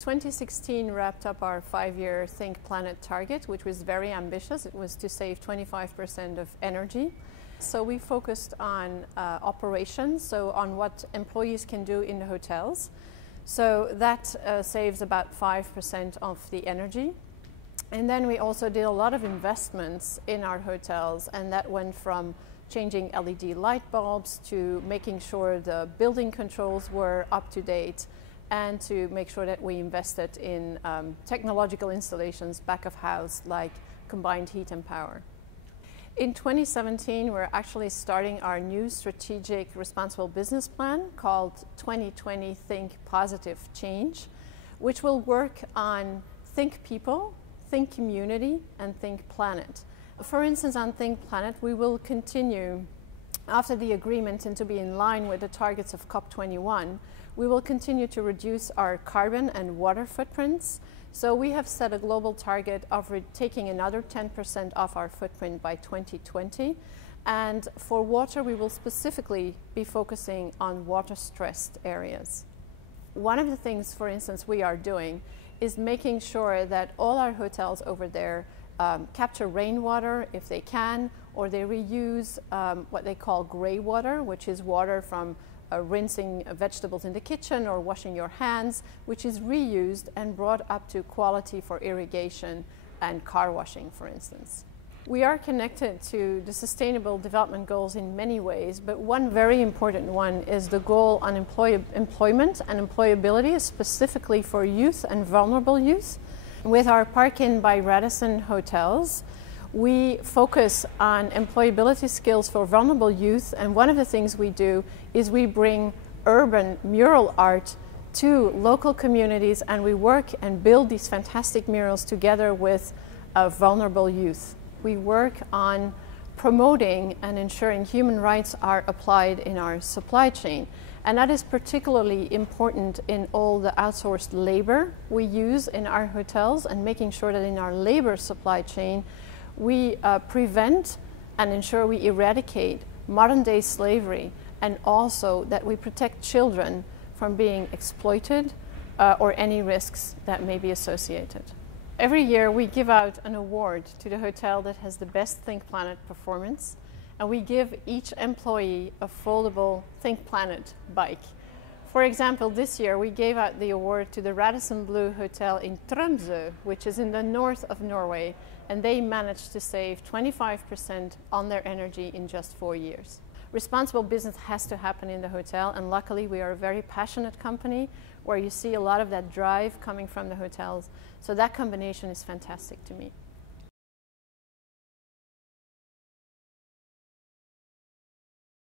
2016 wrapped up our 5-year Think Planet target, which was very ambitious. It was to save 25% of energy. So we focused on operations, so on what employees can do in the hotels. So that saves about 5% of the energy. And then we also did a lot of investments in our hotels, and that went from changing LED light bulbs to making sure the building controls were up to date, and to make sure that we invested in technological installations back of house like combined heat and power. In 2017, we're actually starting our new strategic responsible business plan called 2020 Think Positive Change, which will work on Think People, Think Community, and Think Planet. For instance, on Think Planet, we will continue, after the agreement and to be in line with the targets of COP21, we will continue to reduce our carbon and water footprints. So we have set a global target of taking another 10% off our footprint by 2020. And for water, we will specifically be focusing on water-stressed areas. One of the things, for instance, we are doing is making sure that all our hotels over there capture rainwater if they can, or they reuse what they call gray water, which is water from rinsing vegetables in the kitchen or washing your hands, which is reused and brought up to quality for irrigation and car washing, for instance. We are connected to the Sustainable Development Goals in many ways, but one very important one is the goal on employment and employability, specifically for youth and vulnerable youth. With our Park Inn by Radisson hotels, we focus on employability skills for vulnerable youth, and one of the things we do is we bring urban mural art to local communities, and we work and build these fantastic murals together with vulnerable youth. We work on promoting and ensuring human rights are applied in our supply chain, and that is particularly important in all the outsourced labor we use in our hotels, and making sure that in our labor supply chain we prevent and ensure we eradicate modern-day slavery, and also that we protect children from being exploited or any risks that may be associated. Every year we give out an award to the hotel that has the best Think Planet performance, and we give each employee a foldable Think Planet bike. For example, this year we gave out the award to the Radisson Blu Hotel in Tromsø, which is in the north of Norway, and they managed to save 25% on their energy in just 4 years. Responsible business has to happen in the hotel, and luckily we are a very passionate company where you see a lot of that drive coming from the hotels. So that combination is fantastic to me.